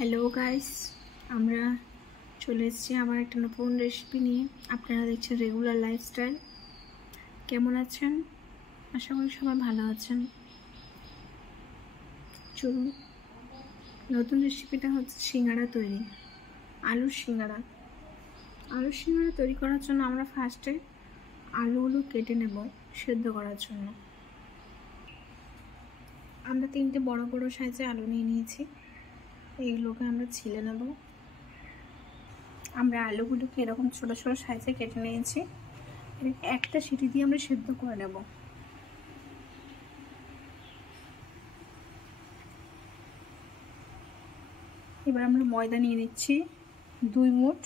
Hello guys, আমরা চলে এসেছি আবার একটা নতুন রেসিপি নিয়ে। আপনারা দেখছেন রেগুলার লাইফস্টাইল। কেমন আছেন? আশা করি সবাই ভালো আছেন। চলুন, নতুন রেসিপিটা হচ্ছে সিঙ্গাড়া তৈরি, আলুর সিঙ্গাড়া। আলুর সিঙ্গাড়া তৈরি করার জন্য আমরা ফার্স্টে আলুগুলো কেটে নেব সেদ্ধ করার জন্য। আমরা 3টে বড় বড় সাইজে আলু নিয়ে নিয়েছি, এইগুলোকে আমরা ছিলে নেব। আমরা আলুগুলোকে এরকম ছোট ছোট সাইজে কেটে নিয়েছি। একটা সিটি দিয়ে আমরা সেদ্ধ করে নেব। এবার আমরা ময়দা নিয়ে নিচ্ছি 2 মুঠ।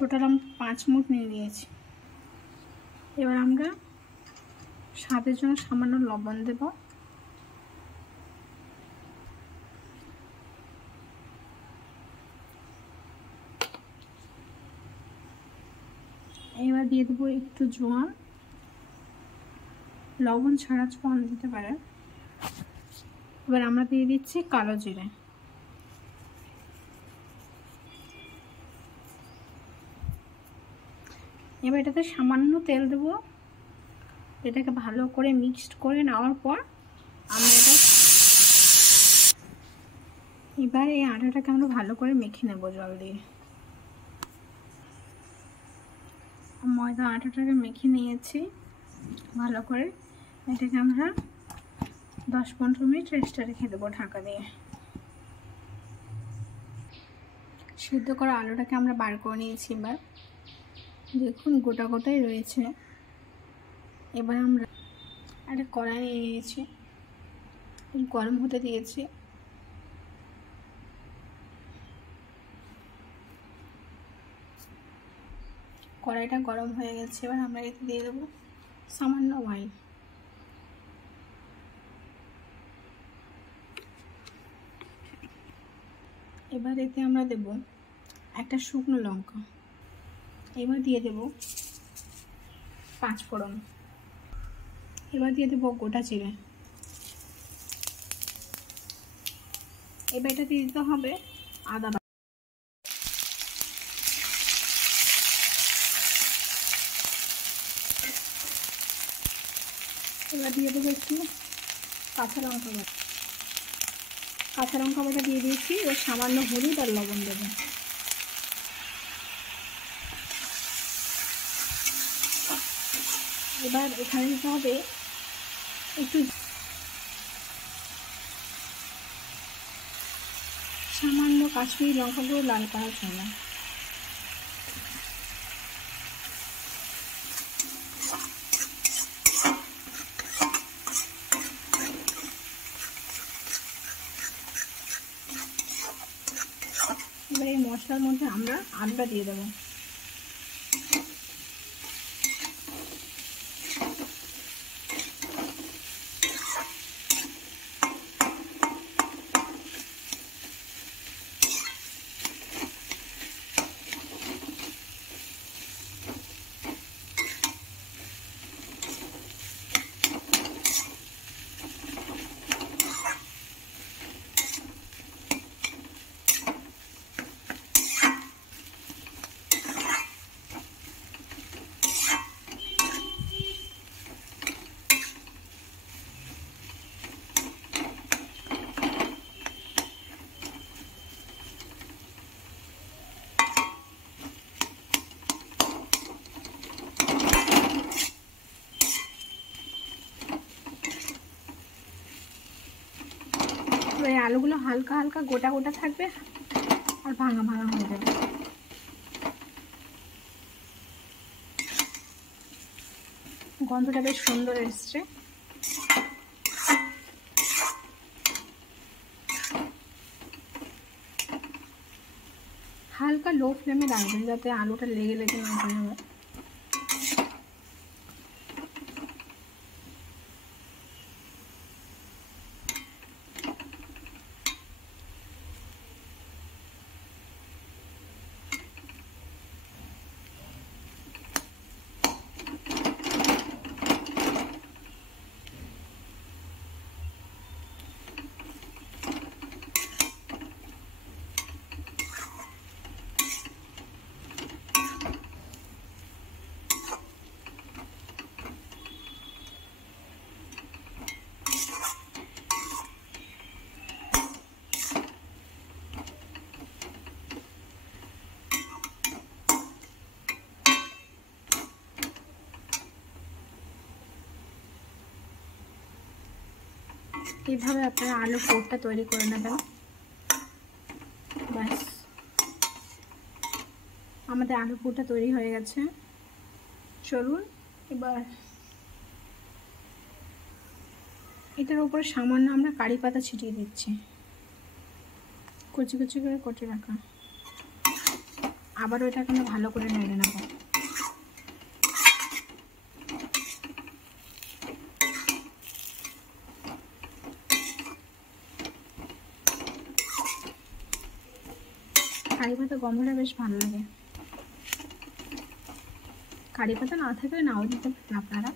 টোটাল আমি 5 মুঠ নিয়ে নিয়েছি। এবার আমরা স্বাদের জন্য সামান্য লবণ দেব। এবার দিয়ে দেবো একটু জোয়ান, লবণ ছাড়া জোয়ান দিতে পারে। এবার আমরা দিয়ে দিচ্ছি কালো জিরে। এবার এটাতে সামান্য তেল দেব। এটাকে ভালো করে মিক্সড করে নেওয়ার পর আমরা এবার এই আটাটাকে আমরা ভালো করে মেখে নেব জল দিয়ে। ময়দা আটাটাকে মেখে নিয়েছি ভালো করে। এটাকে আমরা 10-15 মিনিট রেস্টে রেখে দেবো ঢাকা দিয়ে। সিদ্ধ করা আলুটাকে আমরা বার করে নিয়েছি। এবার দেখুন গোটা গোটাই রয়েছে। এবার আমরা একটা কড়াই নিয়ে নিয়েছি, গরম হতে দিয়েছি। কড়াইটা গরম হয়ে গেছে। এবার আমরা এতে দিয়ে দেবো সামান্য অয়েল। এবার এতে আমরা দেব একটা শুকনো লঙ্কা। এবার দিয়ে দেব 5 ফোড়ন। এবার দিয়ে দেব গোটা জিরে। এবার এটা দিয়ে দিতে হবে আদা। এবার দিয়ে দেবো একটু কাঁচা লঙ্কা বাটা। কাঁচা লঙ্কা বাটা দিয়ে দিয়েছি। এবার সামান্য হলুদ আর লবণ দেবো। এবার এখানে দিতে হবে একটু সামান্য কাশ্মীরি লঙ্কা গুঁড়ো লাল করার জন্য। এবার এই মশলার মধ্যে আমরা আলুটা দিয়ে দেবো। এবার এই আলুগুলো হালকা হালকা গোটা গোটা থাকবে আর ভাঙা ভাঙা হয়ে যাবে। গন্ধটা বেশ সুন্দর এসছে। হালকা লো ফ্লেমে রাখবেন যাতে আলুটা লেগে লেগে না যায়। এইভাবে আপনারা আলু পোরটা তৈরি করে নেবেন। ব্যাস, আমাদের আলু পোরটা তৈরি হয়ে গেছে। চলুন এবার এটার উপরে সামান্য আমরা কারি পাতা ছিটিয়ে দিচ্ছি, কুচি কুচি করে কেটে রাখা। আবারও এটাকে আমরা ভালো করে নেড়ে নেব। কারি পাতা গন্ধটা বেশ ভালো লাগে। কারি পাতা না থাকলে নাও দিতে পারেন আপনারা।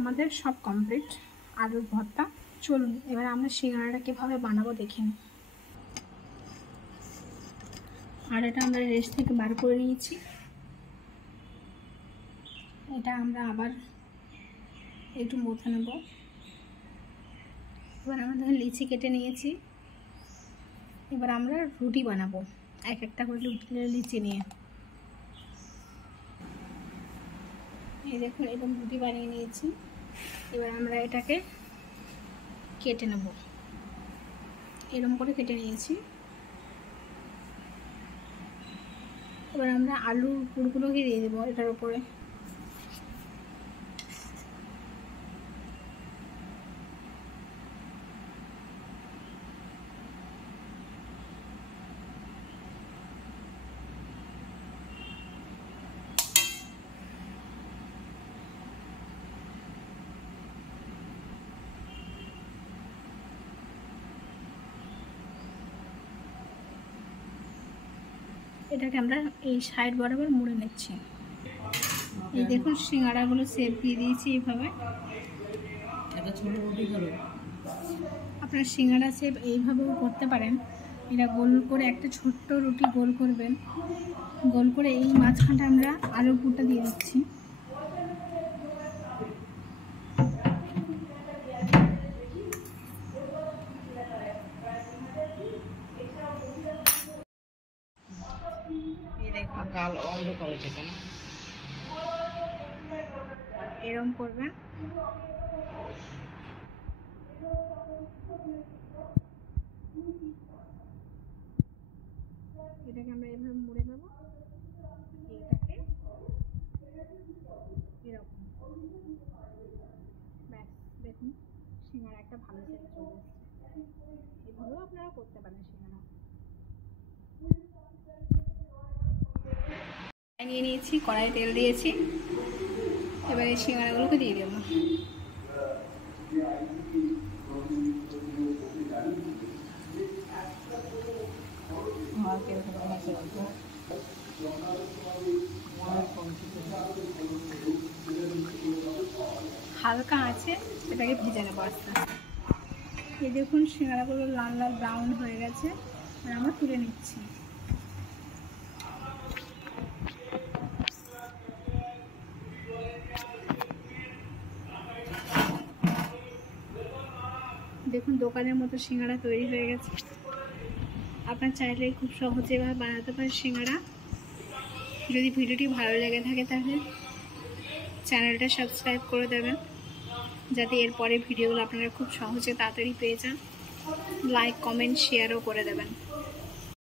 আমাদের সব কমপ্লিট আলুর ভর্তা। চলুন এবার আমরা সিঙ্গাড়াটা কীভাবে বানাবো দেখি। আর এটা আমরা রেস্ট থেকে বার করে নিয়েছি। এটা আমরা আবার একটু মথে নেব। এবার আমাদের লিচি কেটে নিয়েছি। এবার আমরা রুটি বানাবো এক একটা করে লিচি নিয়ে। এই দেখুন এরকম রুটি বানিয়ে নিয়েছি। এবার আমরা এটাকে কেটে নেব। এরকম করে কেটে নিয়েছি। এবার আমরা আলুর পুরগুলোকে দিয়ে দেবো এটার উপরে। এটাকে আমরা এই সাইড বরাবর মুড়ে নিচ্ছি। এই দেখুন সিঙ্গাড়াগুলো শেপ দিয়ে দিয়েছি এইভাবে। আপনারা সিঙ্গাড়া শেপ এইভাবেও করতে পারেন। এটা গোল করে একটা ছোট্ট রুটি গোল করবেন। গোল করে এই মাঝখানটা আমরা আলুর পুরটা দিয়ে দিচ্ছি। এরকম করবেন। এটাকে আমরা এভাবে মুড়ে নেব। এটাকে এরকম। ব্যাস দেখুন সিঙ্গাড়া একটা ভালো সেট চলে এসেছে। এভাবেও আপনারা করতে পারেন সিঙ্গাড়া। নিয়ে নিয়েছি, কড়াইয়ে তেল দিয়েছি। এবার এই সিঙ্গাড়াগুলোকে দিয়ে দেব। হালকা আছে এটাকে ভেজে নেবো আস্তে আস্তে। এই দেখুন সিঙ্গাড়াগুলো লাল লাল ব্রাউন হয়ে গেছে আর আমরা তুলে নিচ্ছি। দেখুন দোকানের মতো সিঙ্গাড়া তৈরি হয়ে গেছে। আপনার চাইলে খুব সহজে এভাবে বানাতে পারেন সিঙ্গাড়া। যদি ভিডিওটি ভালো লেগে থাকে তাহলে চ্যানেলটা সাবস্ক্রাইব করে দেবেন, যাতে এরপরে ভিডিওগুলো আপনারা খুব সহজে তাড়াতাড়ি পেয়ে যান। লাইক, কমেন্ট, শেয়ারও করে দেবেন।